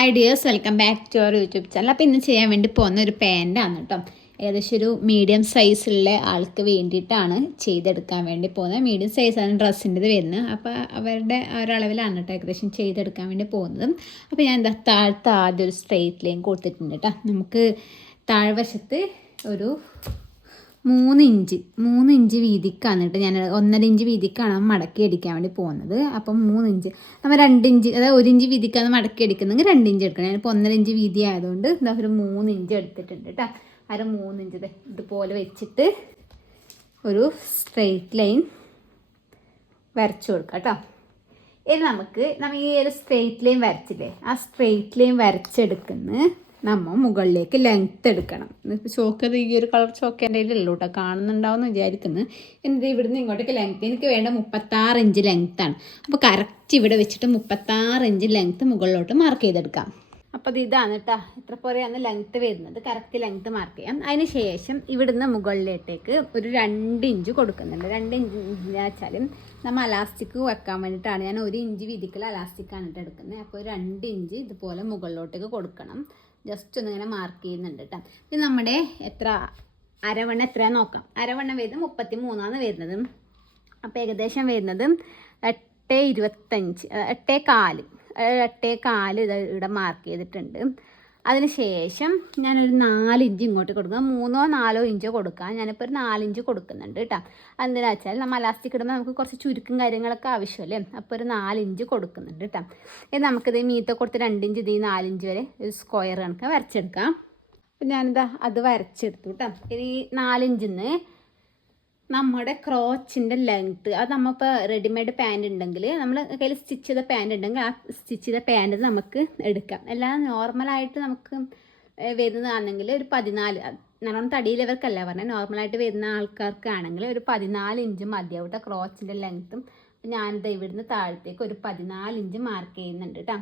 Ideas welcome back to our YouTube channel അപ്പോൾ ഇന്ന് ചെയ്യാൻ വേണ്ടി പോകുന്ന ഒരു പാന്റാണ് കേട്ടോ ഏകദേശം ഒരു മീഡിയം സൈസിലുള്ള ആൾക്ക് വേണ്ടിയിട്ടാണ് ചെയ്തെടുക്കാൻ വേണ്ടി പോകുന്നത്. മീഡിയം സൈസാണ് ഡ്രസ്സിന്റെത് വരുന്നത്. അപ്പോൾ അവരുടെ ആ ഒരു അളവിലാണ് കേട്ടോ ഏകദേശം ചെയ്തെടുക്കാൻ വേണ്ടി പോകുന്നത്. അപ്പോൾ ഞാൻ എന്താ താഴത്തെ ആദ്യം ഒരു സ്ട്രെയിറ്റ് ലൈൻ കൊടുത്തിട്ടുണ്ട് കേട്ടോ നമുക്ക് താഴ്വശത്ത് ഒരു മൂന്ന് ഇഞ്ച് മൂന്ന് ഇഞ്ച് വീതിക്കാണ് കേട്ടോ ഞാൻ ഒന്നര ഇഞ്ച് വീതിക്കാണ് മടക്കി അടിക്കാൻ വേണ്ടി പോകുന്നത്. അപ്പം മൂന്ന് ഇഞ്ച് നമ്മൾ രണ്ട് ഇഞ്ച് അതായത് ഒരു ഇഞ്ച് വീതിക്കാണ് മടക്കി അടിക്കുന്നെങ്കിൽ രണ്ട് ഇഞ്ച് എടുക്കണം. ഞാനിപ്പോൾ ഒന്നര ഇഞ്ച് വീതി ആയതുകൊണ്ട് എന്താ ഒരു മൂന്ന് ഇഞ്ച് എടുത്തിട്ടുണ്ട് കേട്ടോ. അര മൂന്ന് ഇഞ്ച് ഇതുപോലെ വെച്ചിട്ട് ഒരു സ്ട്രെയിറ്റ് ലൈൻ വരച്ചു കൊടുക്കാം കേട്ടോ. ഇനി നമുക്ക് നമ്മൾ ഈ ഒരു സ്ട്രെയിറ്റ് ലൈൻ വരച്ചില്ലേ ആ സ്ട്രെയിറ്റ് ലൈൻ വരച്ചെടുക്കുന്ന നമ്മൾ മുകളിലേക്ക് ലെങ്ത്ത് എടുക്കണം. ഇപ്പോൾ ചോക്ക് ഈ ഒരു കളർ ചോക്ക് എന്റെ കയ്യിലുള്ളൂ കേട്ടോ കാണുന്നുണ്ടാവും വിചാരിക്കുന്നു. എന്നിട്ട് ഇവിടുന്ന് ഇങ്ങോട്ടേക്ക് ലെങ്ത്ത് എനിക്ക് വേണ്ട മുപ്പത്താറ് ഇഞ്ച് ലെങ്ത്താണ് അപ്പോൾ കറക്റ്റ് ഇവിടെ വെച്ചിട്ട് മുപ്പത്താറ് ഇഞ്ച് ലെങ്ത്ത് മുകളിലോട്ട് മാർക്ക് ചെയ്തെടുക്കാം. അപ്പോൾ അത് ഇതാണ് കേട്ടോ ഇത്ര പോലെയാണ് ലെങ്ത്ത് വരുന്നത്. കറക്റ്റ് ലെങ്ത്ത് മാർക്ക് ചെയ്യാം. അതിന് ശേഷം ഇവിടുന്ന് മുകളിലേട്ടേക്ക് ഒരു രണ്ട് ഇഞ്ച് കൊടുക്കുന്നുണ്ട്. രണ്ട് ഇഞ്ച് വെച്ചാലും നമ്മൾ അലാസ്റ്റിക് വെക്കാൻ വേണ്ടിയിട്ടാണ് ഞാൻ ഒരു ഇഞ്ച് വീതിക്കുള്ള അലാസ്റ്റിക്കാണ് ഇട്ട് എടുക്കുന്നത് അപ്പോൾ രണ്ട് ഇഞ്ച് ഇതുപോലെ മുകളിലോട്ടേക്ക് കൊടുക്കണം. ജസ്റ്റ് ഒന്ന് ഇങ്ങനെ മാർക്ക് ചെയ്യുന്നുണ്ട് കേട്ടോ ഇത് നമ്മുടെ എത്ര അരവണ്ണ എത്ര നോക്കാം. അരവണ്ണം വരുന്നത് മുപ്പത്തി മൂന്നാണ് വരുന്നത്. അപ്പോൾ ഏകദേശം വരുന്നത് എട്ട് ഇരുപത്തഞ്ച് എട്ടേ കാൽ എട്ടേ കാൽ ഇത് ഇവിടെ മാർക്ക് ചെയ്തിട്ടുണ്ട്. അതിന് ശേഷം ഞാനൊരു നാല് ഇഞ്ച് ഇങ്ങോട്ട് കൊടുക്കുക. മൂന്നോ നാലോ ഇഞ്ചോ കൊടുക്കാം ഞാനിപ്പോൾ ഒരു നാലിഞ്ച് കൊടുക്കുന്നുണ്ട് കേട്ടോ. എന്തിനാ വെച്ചാൽ നമ്മൾ അലാസ്റ്റിക് ഇടുമ്പോൾ നമുക്ക് കുറച്ച് ചുരുക്കും കാര്യങ്ങളൊക്കെ ആവശ്യമല്ലേ? അപ്പോൾ ഒരു നാലിഞ്ച് കൊടുക്കുന്നുണ്ട് കേട്ടോ. ഇത് നമുക്കിത് മീത്ത കൊടുത്ത് രണ്ടിഞ്ച് ഇത് നാലിഞ്ച് വരെ ഒരു സ്ക്വയർ കണക്ക് വരച്ചെടുക്കാം. അപ്പം ഞാനിതാ അത് വരച്ചെടുത്തു കേട്ടോ. ഇനി നാലിഞ്ചിന്ന് നമ്മുടെ ക്രോച്ചിന്റെ ലെങ്ത്ത് അത് നമ്മളിപ്പോൾ റെഡിമെയ്ഡ് പാന്റ് ഉണ്ടെങ്കിൽ നമ്മൾ കയ്യിൽ സ്റ്റിച്ച് ചെയ്ത പാന്റ് ഉണ്ടെങ്കിൽ ആ സ്റ്റിച്ച് ചെയ്ത പാന്റ് നമുക്ക് എടുക്കാം. എല്ലാം നോർമലായിട്ട് നമുക്ക് വരുന്നതാണെങ്കിൽ ഒരു പതിനാല്. നല്ലോണം തടിയിലവർക്കല്ല പറഞ്ഞത് നോർമലായിട്ട് വരുന്ന ആൾക്കാർക്കാണെങ്കിൽ ഒരു പതിനാല് ഇഞ്ച് മതിയാവും കേട്ടോ ക്രോച്ചിന്റെ ലെങ്ത്തും ഞാനിത് ഇവിടുന്ന് താഴത്തേക്ക് ഒരു പതിനാല് ഇഞ്ച് മാർക്ക് ചെയ്യുന്നുണ്ട് കേട്ടോ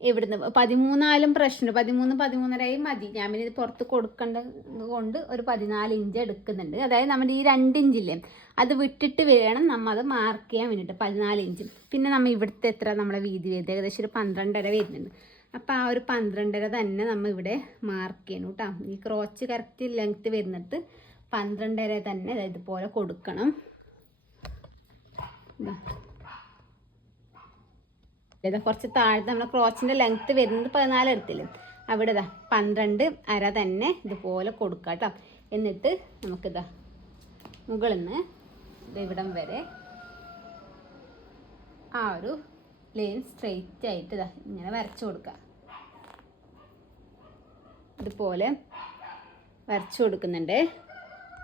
ഇവിടുന്ന്. പതിമൂന്നാലും പ്രശ്നം. പതിമൂന്ന് പതിമൂന്നരയും മതി. ഞാൻ പിന്നെ ഇത് പുറത്ത് കൊടുക്കേണ്ടത് കൊണ്ട് ഒരു പതിനാല് ഇഞ്ച് എടുക്കുന്നുണ്ട്. അതായത് നമ്മുടെ ഈ രണ്ട് ഇഞ്ചില്ലേ അത് വിട്ടിട്ട് വേണം നമ്മൾ അത് മാർക്ക് ചെയ്യാൻ വേണ്ടിയിട്ട്. പതിനാല് ഇഞ്ച്. പിന്നെ നമ്മൾ ഇവിടുത്തെ എത്ര നമ്മളെ വീതി വരുന്നത്? ഏകദേശം ഒരു പന്ത്രണ്ടര വരുന്നുണ്ട്. അപ്പോൾ ആ ഒരു പന്ത്രണ്ടര തന്നെ നമ്മൾ ഇവിടെ മാർക്ക് ചെയ്യണം കേട്ടോ ഈ ക്രോച്ച് കറക്റ്റ് ലെങ്ത്ത് വരുന്നിട്ട് പന്ത്രണ്ടര തന്നെ അതായത് ഇതുപോലെ കൊടുക്കണം. ഇതാ കുറച്ച് താഴത്തെ നമ്മുടെ ക്രോച്ചിന്റെ ലെങ്ത്ത് വരുന്നത് പതിനാല് എടുത്തില്ലേ? അവിടെ ഇതാ പന്ത്രണ്ട് അര തന്നെ ഇതുപോലെ കൊടുക്കുക കേട്ടോ എന്നിട്ട് നമുക്കിതാ മുകളിൽ നിന്ന് ഇവിടം വരെ ആ ഒരു ലൈൻ സ്ട്രെയിറ്റ് ആയിട്ട് ഇതാ ഇങ്ങനെ വരച്ചു കൊടുക്കുക ഇതുപോലെ വരച്ചു കൊടുക്കുന്നുണ്ട്.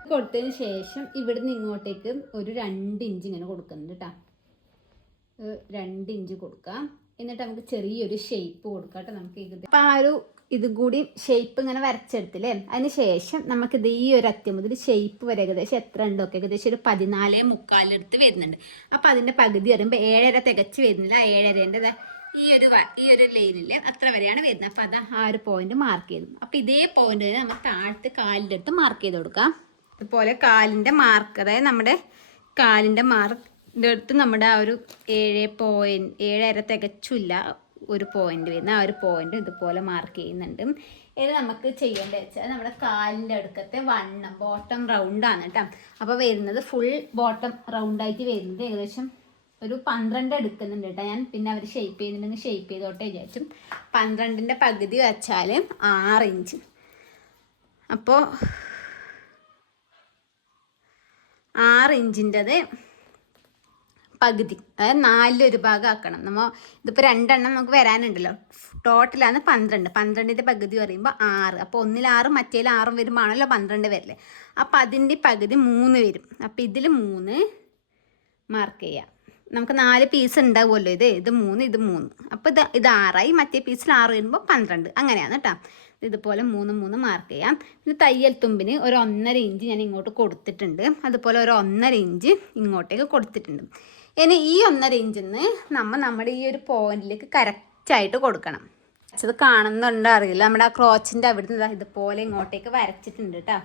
കൊടുത്തതിന് ശേഷം ഇവിടുന്ന് ഇങ്ങോട്ടേക്ക് ഒരു രണ്ട് ഇഞ്ച് ഇങ്ങനെ കൊടുക്കുന്നുണ്ട് കേട്ടോ രണ്ട് ഇഞ്ച് കൊടുക്കാം. എന്നിട്ട് നമുക്ക് ചെറിയൊരു ഷേപ്പ് കൊടുക്കാം കേട്ടോ നമുക്ക് അപ്പം ആ ഒരു ഇതും കൂടി ഷേപ്പ് ഇങ്ങനെ വരച്ചെടുത്തില്ലേ? അതിന് ശേഷം നമുക്കിത് ഈ ഒരു അത്യം മുതൽ ഷേപ്പ് വരെ ഏകദേശം എത്ര ഉണ്ടോ? ഏകദേശം ഒരു പതിനാല് മുക്കാലെടുത്ത് വരുന്നുണ്ട്. അപ്പം അതിന്റെ പകുതി വരുമ്പോൾ ഏഴര തികച്ച് വരുന്നില്ല. ഏഴരേന്റെ ഈ ഒരു ഈ ഒരു ലൈനിൽ അത്ര വരെയാണ് വരുന്നത്. അപ്പം അത് ആ ഒരു പോയിന്റ് മാർക്ക് ചെയ്തു. അപ്പം ഇതേ പോയിന്റ് നമ്മൾ താഴത്ത് കാലിന്റെ അടുത്ത് മാർക്ക് ചെയ്ത് കൊടുക്കാം. അതുപോലെ കാലിന്റെ മാർക്ക് അതായത് നമ്മുടെ കാലിന്റെ മാർക്കിന്റെ അടുത്ത് നമ്മുടെ ആ ഒരു ഏഴ് പോയിന്റ് ഏഴര തികച്ചില്ല ഒരു പോയിന്റ് വരുന്ന ആ ഒരു പോയിന്റ് ഇതുപോലെ മാർക്ക് ചെയ്യുന്നുണ്ട്. ഇത് നമുക്ക് ചെയ്യേണ്ടത് വെച്ചാൽ നമ്മുടെ കാലിന്റെ അടുക്കത്തെ വണ്ണം ബോട്ടം റൗണ്ട് ആണ് കേട്ടോ. അപ്പോൾ വരുന്നത് ഫുൾ ബോട്ടം റൗണ്ടായിട്ട് വരുന്നത് ഏകദേശം ഒരു പന്ത്രണ്ട് എടുക്കുന്നുണ്ട് കേട്ടോ ഞാൻ. പിന്നെ അവർ ഷേപ്പ് ചെയ്യുന്നുണ്ടെങ്കിൽ ഷേപ്പ് ചെയ്തോട്ടെ വിചാരിച്ചു. പന്ത്രണ്ടിന്റെ പകുതി വെച്ചാൽ ആറ് ഇഞ്ച് അപ്പോൾ ആറ് ഇഞ്ചിന്റെത് പകുതി അതായത് നാലിലൊരു ഭാഗം ആക്കണം നമ്മൾ ഇതിപ്പോൾ രണ്ടെണ്ണം നമുക്ക് വരാനുണ്ടല്ലോ. ടോട്ടലാണ് പന്ത്രണ്ട്. പന്ത്രണ്ടിന്റെ പകുതി പറയുമ്പോൾ ആറ്. അപ്പോൾ ഒന്നിൽ ആറ് മറ്റേൽ ആറും വരുമ്പോഴാണല്ലോ പന്ത്രണ്ട് വരില്ലേ അപ്പോൾ അതിന്റെ പകുതി മൂന്ന് വരും. അപ്പോൾ ഇതിൽ മൂന്ന് മാർക്ക് ചെയ്യാം. നമുക്ക് നാല് പീസ് ഉണ്ടാവുമല്ലോ ഇത്. ഇത് മൂന്ന് ഇത് മൂന്ന്. അപ്പോൾ ഇത് ഇത് ആറായി മറ്റേ പീസിൽ ആറ് വരുമ്പോൾ പന്ത്രണ്ട്. അങ്ങനെയാണ് കേട്ടോ ഇതുപോലെ മൂന്ന് മൂന്ന് മാർക്ക് ചെയ്യാം. പിന്നെ തയ്യൽ തുമ്പിന് ഒരു ഒന്നര ഇഞ്ച് ഞാൻ ഇങ്ങോട്ട് കൊടുത്തിട്ടുണ്ട്. അതുപോലെ ഒരു ഒന്നര ഇഞ്ച് ഇങ്ങോട്ടേക്ക് കൊടുത്തിട്ടുണ്ട്. ഇനി ഈ ഒന്നര ഇഞ്ചിൽ നിന്ന് നമ്മൾ നമ്മുടെ ഈ ഒരു പോയിന്റിലേക്ക് കറക്റ്റായിട്ട് കൊടുക്കണം. അത് കാണുന്നുണ്ടോ അറിയില്ല. നമ്മുടെ ആ ക്രോച്ചിന്റെ അവിടുന്ന് ഇതുപോലെ ഇങ്ങോട്ടേക്ക് വരച്ചിട്ടുണ്ട് കേട്ടോ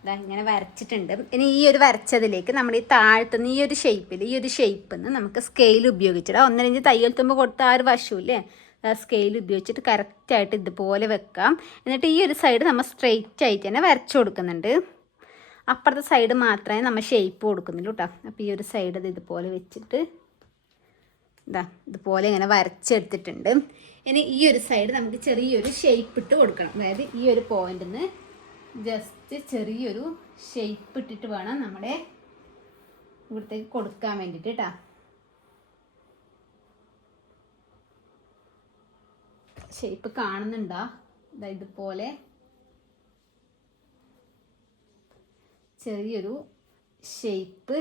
ഇതാ ഇങ്ങനെ വരച്ചിട്ടുണ്ട്. ഇനി ഈ ഒരു വരച്ചതിലേക്ക് നമ്മൾ ഈ താഴ്ത്തുന്ന ഈ ഒരു ഷേപ്പിൽ ഈ ഒരു ഷേപ്പിൽ നിന്ന് നമുക്ക് സ്കെയിൽ ഉപയോഗിച്ചിട്ട് ഒന്നര ഇഞ്ച് തയ്യൽ തുമ്പ് കൊടുത്ത ആ ഒരു വശമില്ലേ സ്കെയിൽ ഉപയോഗിച്ചിട്ട് കറക്റ്റായിട്ട് ഇതുപോലെ വെക്കാം. എന്നിട്ട് ഈ ഒരു സൈഡ് നമ്മൾ സ്ട്രെയിറ്റ് ആയിട്ട് തന്നെ വരച്ചു കൊടുക്കുന്നുണ്ട്. അപ്പുറത്തെ സൈഡ് മാത്രമേ നമ്മൾ ഷേപ്പ് കൊടുക്കുന്നുള്ളൂ കേട്ടോ അപ്പോൾ ഈ ഒരു സൈഡ് ഇത് ഇതുപോലെ വെച്ചിട്ട് ഇതാ ഇതുപോലെ ഇങ്ങനെ വരച്ചെടുത്തിട്ടുണ്ട്. ഇനി ഈ ഒരു സൈഡ് നമുക്ക് ചെറിയൊരു ഷേപ്പ് ഇട്ട് കൊടുക്കണം. അതായത് ഈ ഒരു പോയിന്റിൽ നിന്ന് ജസ്റ്റ് ചെറിയൊരു ഷേപ്പ് ഇട്ടിട്ട് വേണം നമ്മുടെ ഇവിടത്തേക്ക് കൊടുക്കാൻ വേണ്ടിയിട്ട് കേട്ടോ ഷേപ്പ് കാണുന്നുണ്ടോ? ഇതാ ഇതുപോലെ ചെറിയൊരു ഷേപ്പ്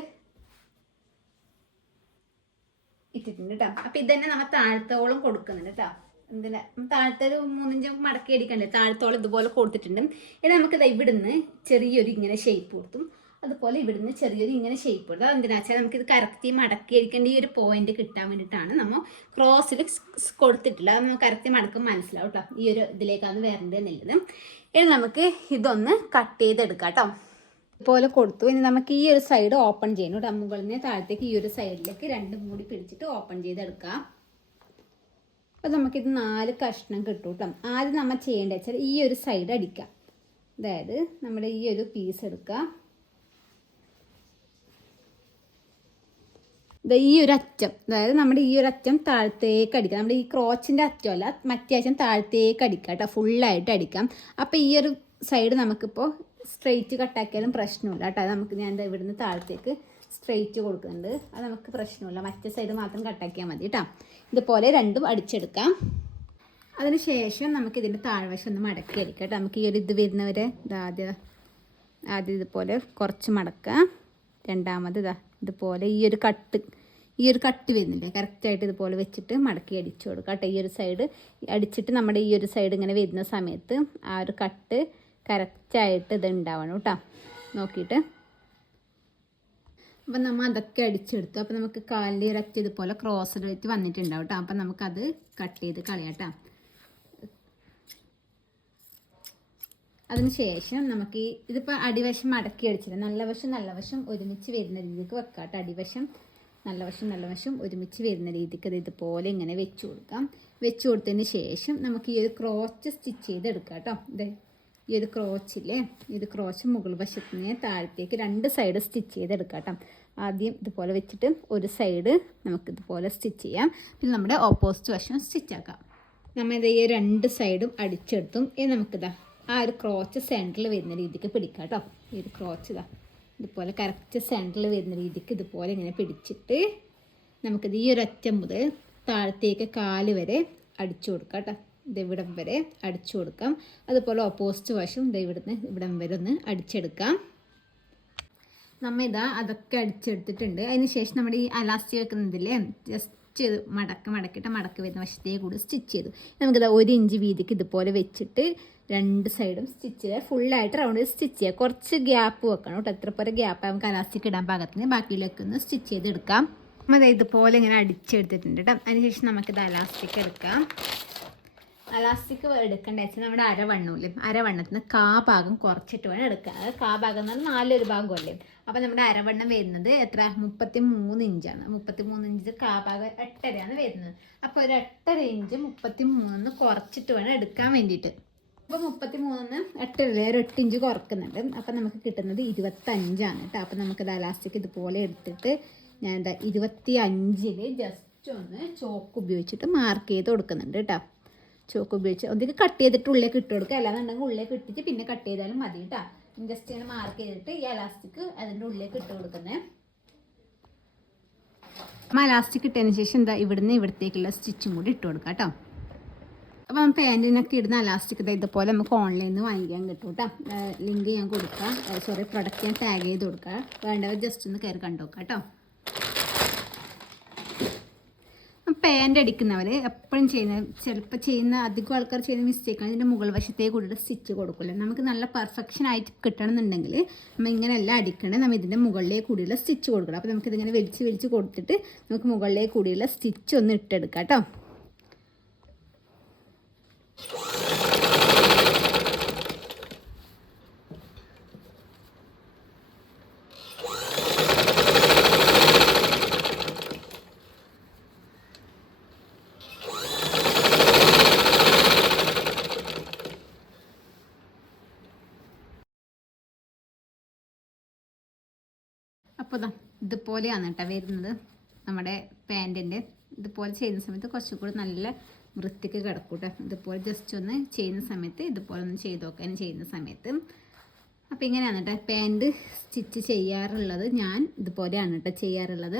ഇട്ടിട്ടുണ്ട് കേട്ടോ അപ്പൊ ഇതന്നെ നമ്മൾ താഴത്തോളം കൊടുക്കുന്നുണ്ട് കേട്ടോ എന്തിനാ? താഴത്തെ ഒരു മൂന്നിഞ്ച് മടക്കി അടിക്കണ്ടേ? താഴത്തോളം ഇതുപോലെ കൊടുത്തിട്ടുണ്ട്. ഇനി നമുക്ക് ഇവിടുന്ന് ചെറിയൊരു ഇങ്ങനെ ഷേപ്പ് കൊടുത്തും അതുപോലെ ഇവിടുന്ന് ചെറിയൊരു ഇങ്ങനെ ഷേപ്പ് കൊടുത്തു. അതെന്തിനാ വെച്ചാൽ നമുക്ക് ഇത് കറക്റ്റ് മടക്കി അടിക്കേണ്ട ഈ ഒരു പോയിന്റ് കിട്ടാൻ വേണ്ടിയിട്ടാണ് നമ്മൾ ക്രോസിൽ കൊടുത്തിട്ടില്ല നമുക്ക് കറക്റ്റ് മടക്കം മനസ്സിലാവും കേട്ടോ ഈ ഒരു ഇതിലേക്കാണ് വരേണ്ടത് എന്നുള്ളത്. ഇനി നമുക്ക് ഇതൊന്ന് കട്ട് ചെയ്തെടുക്കാം കേട്ടോ ഇതുപോലെ കൊടുത്തു. ഇനി നമുക്ക് ഈ ഒരു സൈഡ് ഓപ്പൺ ചെയ്യണം കേട്ടോ. മുകളിൽ നിന്ന് താഴത്തേക്ക് ഈ ഒരു സൈഡിലേക്ക് രണ്ടും കൂടി പിടിച്ചിട്ട് ഓപ്പൺ ചെയ്തെടുക്കാം. അപ്പോൾ നമുക്കിത് നാല് കഷ്ണം കിട്ടും കേട്ടോ. ആദ്യം നമ്മൾ ചെയ്യേണ്ടത് വെച്ചാൽ ഈ ഒരു സൈഡ് അടിക്കാം. അതായത് നമ്മുടെ ഈ ഒരു പീസ് എടുക്കുക. ഈ ഒരു അറ്റം അതായത് നമ്മുടെ ഈ ഒരു അറ്റം താഴത്തേക്ക് അടിക്കാം. നമ്മുടെ ഈ ക്രോച്ചിന്റെ അറ്റമല്ല മറ്റേ അറ്റം താഴത്തേക്ക് അടിക്കാം കേട്ടോ. ഫുള്ളായിട്ട് അടിക്കാം. അപ്പോൾ ഈ ഒരു സൈഡ് നമുക്കിപ്പോൾ സ്ട്രെയിറ്റ് കട്ടാക്കിയാലും പ്രശ്നമില്ല കേട്ടോ. നമുക്ക് ഞാൻ ഇവിടുന്ന് താഴത്തേക്ക് സ്ട്രെയിറ്റ് കൊടുക്കുന്നുണ്ട്. അത് നമുക്ക് പ്രശ്നമില്ല. മറ്റേ സൈഡ് മാത്രം കട്ടാക്കിയാൽ മതി കേട്ടോ. ഇതുപോലെ രണ്ടും അടിച്ചെടുക്കാം. അതിന് ശേഷം നമുക്ക് ഇതിന്റെ താഴ്വശം ഒന്ന് മടക്കി അടിക്കാം കേട്ടോ. നമുക്ക് ഈ ഒരു ഇത് വരുന്നവരെ ആദ്യം ആദ്യം ഇതുപോലെ കുറച്ച് മടക്കാം രണ്ടാമത് ഇതാ ഇതുപോലെ ഈ ഒരു കട്ട് ഈ ഒരു കട്ട് വരുന്നില്ലേ? കറക്റ്റായിട്ട് ഇതുപോലെ വെച്ചിട്ട് മടക്കി അടിച്ചു കൊടുക്കാം കേട്ടോ. ഈ ഒരു സൈഡ് അടിച്ചിട്ട് നമ്മുടെ ഈ ഒരു സൈഡ് ഇങ്ങനെ വരുന്ന സമയത്ത് ആ ഒരു കട്ട് കറക്റ്റായിട്ട് ഇത് ഉണ്ടാവണം കേട്ടോ. നോക്കിയിട്ട്. അപ്പം നമ്മൾ അതൊക്കെ അടിച്ചെടുത്തു. അപ്പം നമുക്ക് കാലിന്റെ ഇറക്റ്റ് ഇതുപോലെ ക്രോസ് വെച്ച് വന്നിട്ടുണ്ടാവും കേട്ടോ. അപ്പം നമുക്കത് കട്ട് ചെയ്ത് കളയാട്ടോ കേട്ടോ. അതിന് ശേഷം നമുക്ക് ഈ ഇതിപ്പോൾ അടിവശം അടക്കി അടിച്ചിട്ട് നല്ല വശം നല്ല വശം ഒരുമിച്ച് വരുന്ന രീതിക്ക് വെക്കാം കേട്ടോ. അടിവശം നല്ല വശം നല്ല വശം ഒരുമിച്ച് വരുന്ന രീതിക്ക് അത് ഇതുപോലെ ഇങ്ങനെ വെച്ച് കൊടുക്കാം. വെച്ച് കൊടുത്തതിന് ശേഷം നമുക്ക് ഈ ഒരു ക്രോച്ച് സ്റ്റിച്ച് ചെയ്തെടുക്കാം കേട്ടോ. ഇത് ഈ ഒരു ക്രോച്ചില്ലേ ഇത് ക്രോച്ച് മുകൾ വശത്ത് നിന്ന് താഴത്തേക്ക് രണ്ട് സൈഡ് സ്റ്റിച്ച് ചെയ്തെടുക്കാം കേട്ടോ. ആദ്യം ഇതുപോലെ വെച്ചിട്ട് ഒരു സൈഡ് നമുക്ക് ഇതുപോലെ സ്റ്റിച്ച് ചെയ്യാം. പിന്നെ നമ്മുടെ ഓപ്പോസിറ്റ് വശം സ്റ്റിച്ച് ആക്കാം. നമ്മൾ ഇത് ഈ രണ്ട് സൈഡും അടിച്ചെടുത്തും. ഇനി നമുക്കിതാ ആ ഒരു ക്രോച്ച് സെന്ററിൽ വരുന്ന രീതിക്ക് പിടിക്കാം കേട്ടോ. ഈ ഒരു ക്രോച്ച് ഇതാ ഇതുപോലെ കറക്റ്റ് സെന്ററിൽ വരുന്ന രീതിക്ക് ഇതുപോലെ ഇങ്ങനെ പിടിച്ചിട്ട് നമുക്കിത് ഈ അറ്റം മുതൽ താഴത്തേക്ക് കാൽ വരെ അടിച്ചു കൊടുക്കാം കേട്ടോ. ഇവിടം വരെ അടിച്ചു കൊടുക്കാം. അതുപോലെ ഓപ്പോസിറ്റ് വശം ഇവിടുന്ന് ഇവിടം വരെ ഒന്ന് അടിച്ചെടുക്കാം. നമ്മൾ ഇതാ അതൊക്കെ അടിച്ചെടുത്തിട്ടുണ്ട്. അതിന് ശേഷം നമ്മുടെ ഈ അലാസ്റ്റി വെക്കുന്നതില്ലേ? ജസ്റ്റ് ചെയ്ത് മടക്ക് മടക്കിയിട്ട് മടക്ക് വരുന്ന വശത്തേ കൂടി സ്റ്റിച്ച് ചെയ്തു. നമുക്കിത് ഒരു ഇഞ്ച് വീതിക്ക് ഇതുപോലെ വെച്ചിട്ട് രണ്ട് സൈഡും സ്റ്റിച്ച് ചെയ്യുക ഫുള്ളായിട്ട് റൗണ്ട് സ്റ്റിച്ച് ചെയ്യുക കുറച്ച് ഗ്യാപ്പ് വെക്കണം കേട്ടോ. എത്ര പോലെ ഗ്യാപ്പ് നമുക്ക് അലാസ്റ്റിക് ഇടാൻ പാകത്തിന്. ബാക്കിയിലേക്ക് ഒന്ന് സ്റ്റിച്ച് ചെയ്തെടുക്കാം. നമ്മൾ ഇതുപോലെ ഇങ്ങനെ അടിച്ചെടുത്തിട്ടുണ്ട് കേട്ടോ. അതിനുശേഷം നമുക്കിത് അലാസ്റ്റിക് എടുക്കാം. അലാസ്റ്റിക് എടുക്കേണ്ട? വെച്ചാൽ നമ്മുടെ അരവണ്ണമില്ലേ അരവണ്ണത്തിന് കാ ഭാഗം കുറച്ചിട്ട് വേണം എടുക്കുക അത് കാ ഭാഗം എന്ന് പറഞ്ഞാൽ നാലൊരു ഭാഗം കൊല്ലേ അപ്പോൾ നമ്മുടെ അരവണ്ണം വരുന്നത് എത്ര? മുപ്പത്തി മൂന്ന് ഇഞ്ചാണ്. മുപ്പത്തി മൂന്ന് ഇഞ്ച് കാ ഭാഗം എട്ടരയാണ് വരുന്നത്. അപ്പോൾ ഒരു എട്ടര ഇഞ്ച് മുപ്പത്തി മൂന്നിന്ന് കുറച്ചിട്ട് വേണം എടുക്കാൻ വേണ്ടിയിട്ട്. അപ്പോൾ മുപ്പത്തി മൂന്നിന് എട്ടര ഒരു എട്ട് ഇഞ്ച് കുറക്കുന്നുണ്ട്. അപ്പോൾ നമുക്ക് കിട്ടുന്നത് ഇരുപത്തഞ്ചാണ് കേട്ടോ. അപ്പോൾ നമുക്ക് അലാസ്റ്റിക് ഇതുപോലെ എടുത്തിട്ട് ഞാൻ എന്താ ഇരുപത്തി അഞ്ചിൽ ജസ്റ്റ് ഒന്ന് ചോക്ക് ഉപയോഗിച്ചിട്ട് മാർക്ക് ചെയ്ത് കൊടുക്കുന്നുണ്ട് കേട്ടോ. ചോക്ക് ഉപയോഗിച്ച്. ഒന്നിക്ക് കട്ട് ചെയ്തിട്ട് ഉള്ളിലേക്ക് ഇട്ട് കൊടുക്കുക അല്ലാന്നുണ്ടെങ്കിൽ ഉള്ളിലേക്ക് ഇട്ടിട്ട് പിന്നെ കട്ട് ചെയ്താലും മതി കേട്ടോ ജസ്റ്റ് ഇങ്ങനെ മാർക്ക് ചെയ്തിട്ട് ഈ അലാസ്റ്റിക് അതിന്റെ ഉള്ളിലേക്ക് ഇട്ട് കൊടുക്കുന്നത് അലാസ്റ്റിക് ഇട്ടതിന് ശേഷം എന്താ ഇവിടുന്ന് ഇവിടത്തേക്കുള്ള സ്റ്റിച്ചും കൂടി ഇട്ട് കൊടുക്കാം കേട്ടോ അപ്പം പാന്റിനൊക്കെ ഇടുന്ന അലാസ്റ്റിക് ഇതുപോലെ നമുക്ക് ഓൺലൈനിൽ നിന്ന് വാങ്ങിക്കാൻ കിട്ടും കേട്ടോ ലിങ്ക് ഞാൻ കൊടുക്കാം. സോറി പ്രൊഡക്റ്റ് ഞാൻ ടാഗ് ചെയ്ത് കൊടുക്കാം. വേണ്ടവർ ജസ്റ്റ് ഒന്ന് കയറി കണ്ടു കേട്ടോ പാന്റ് അടിക്കുന്നവർ എപ്പോഴും ചെയ്യുന്ന ചിലപ്പോൾ ചെയ്യുന്ന അധികം ആൾക്കാർ ചെയ്യുന്ന മിസ്റ്റേക്കാണ് ഇതിന്റെ മുകൾ വശത്തേ കൂടിയിട്ട് സ്റ്റിച്ച് കൊടുക്കില്ല നമുക്ക് നല്ല പെർഫെക്ഷൻ ആയിട്ട് കിട്ടണമെന്നുണ്ടെങ്കിൽ നമ്മൾ ഇങ്ങനെയല്ല അടിക്കണേ നമ്മൾ ഇതിന്റെ മുകളിലേക്ക് കൂടിയുള്ള സ്റ്റിച്ച് കൊടുക്കണം. അപ്പോൾ നമുക്ക് നമുക്കിതിങ്ങനെ വലിച്ച് വലിച്ച് കൊടുത്തിട്ട് നമുക്ക് മുകളിലേക്ക് കൂടിയുള്ള സ്റ്റിച്ച് ഒന്ന് ഇട്ടെടുക്കാം കേട്ടോ അപ്പോൾ ഇതാ ഇതുപോലെയാണ് കേട്ടോ വരുന്നത് നമ്മുടെ പാന്റിന്റെ. ഇതുപോലെ ചെയ്യുന്ന സമയത്ത് കുറച്ചും കൂടി നല്ല വൃത്തിക്ക് കിടക്കും കേട്ടോ. ഇതുപോലെ ജസ്റ്റ് ഒന്ന് ചെയ്യുന്ന സമയത്ത് ഇതുപോലെ ഒന്ന് ചെയ്ത് നോക്കാൻ ചെയ്യുന്ന സമയത്ത്. അപ്പോൾ ഇങ്ങനെയാണ് കേട്ടോ പാന്റ് സ്റ്റിച്ച് ചെയ്യാറുള്ളത്. ഞാൻ ഇതുപോലെയാണ് കേട്ടോ ചെയ്യാറുള്ളത്.